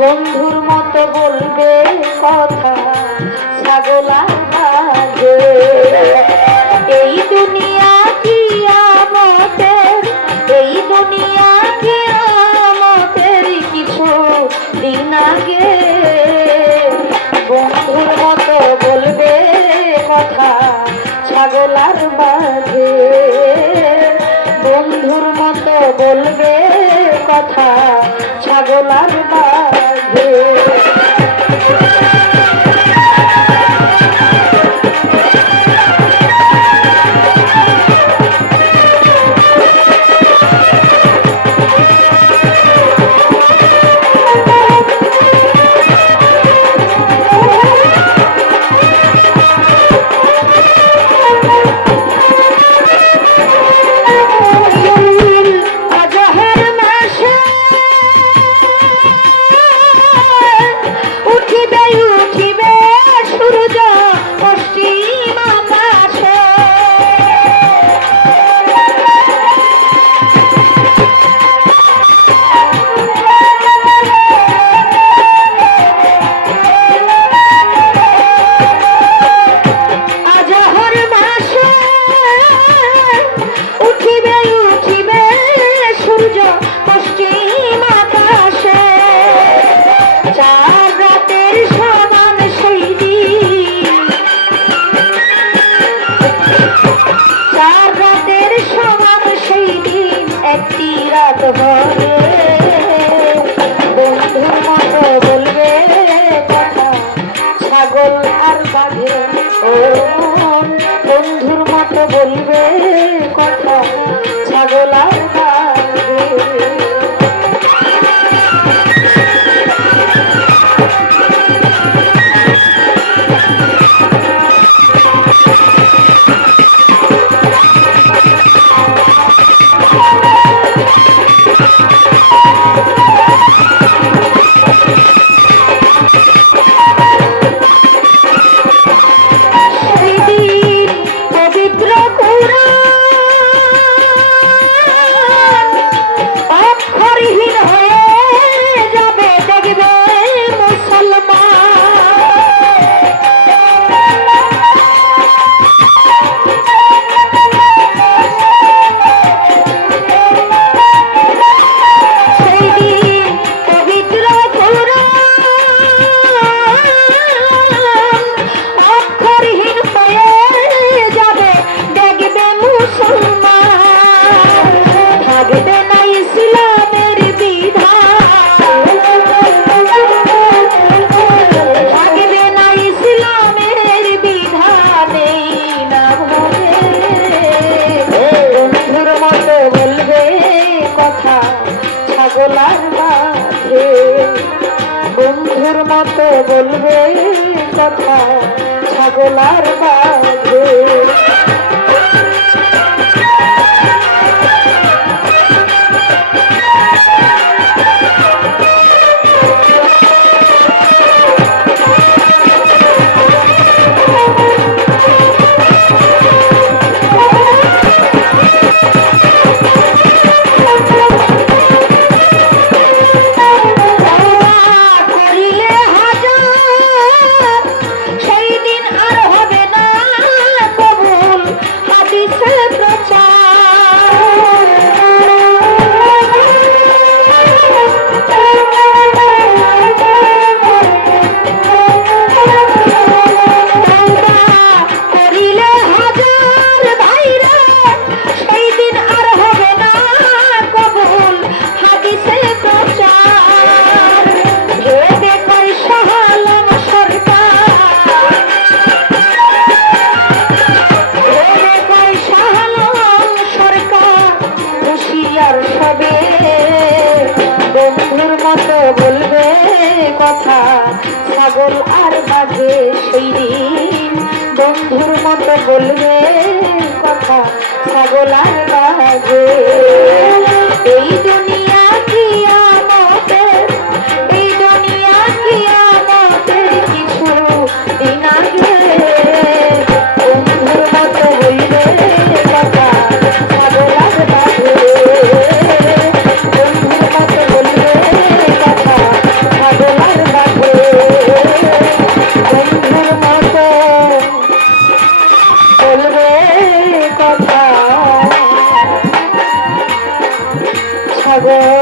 বন্ধুর মতো বলবে কথা ছাগলা মাঝে। এই দুনিয়া কি আমাদের, এই দুনিয়া কি আমাদের কিছু দিন আগে বন্ধুর মতো বলবে কথা ছাগলার মাঝে। বন্ধুর মতো বলবে কথা ছাগলার মাঝে। বন্ধুর মতো বলবে কথা ছাগল আর বাঘে। ও বন্ধুর মতো বলবে কথা ছাগল আর বাঘে। বন্ধুর মতো বলবে কথা ছাগলার মাঝে। বন্ধুর মতো বলবে কথা ছাগল আর বাঘে। সেই দিন বন্ধুর মতো বলবে কথা ছাগল আর বাঘে। এই দুনিয়া কি আমাদের, এই দুনিয়া কি আমাদের কিছু দিন আগে বন্ধুর মতো বলবে কথা ছাগল আর বাঘে। বন্ধুর মতো বলবে কথা ছাগল গো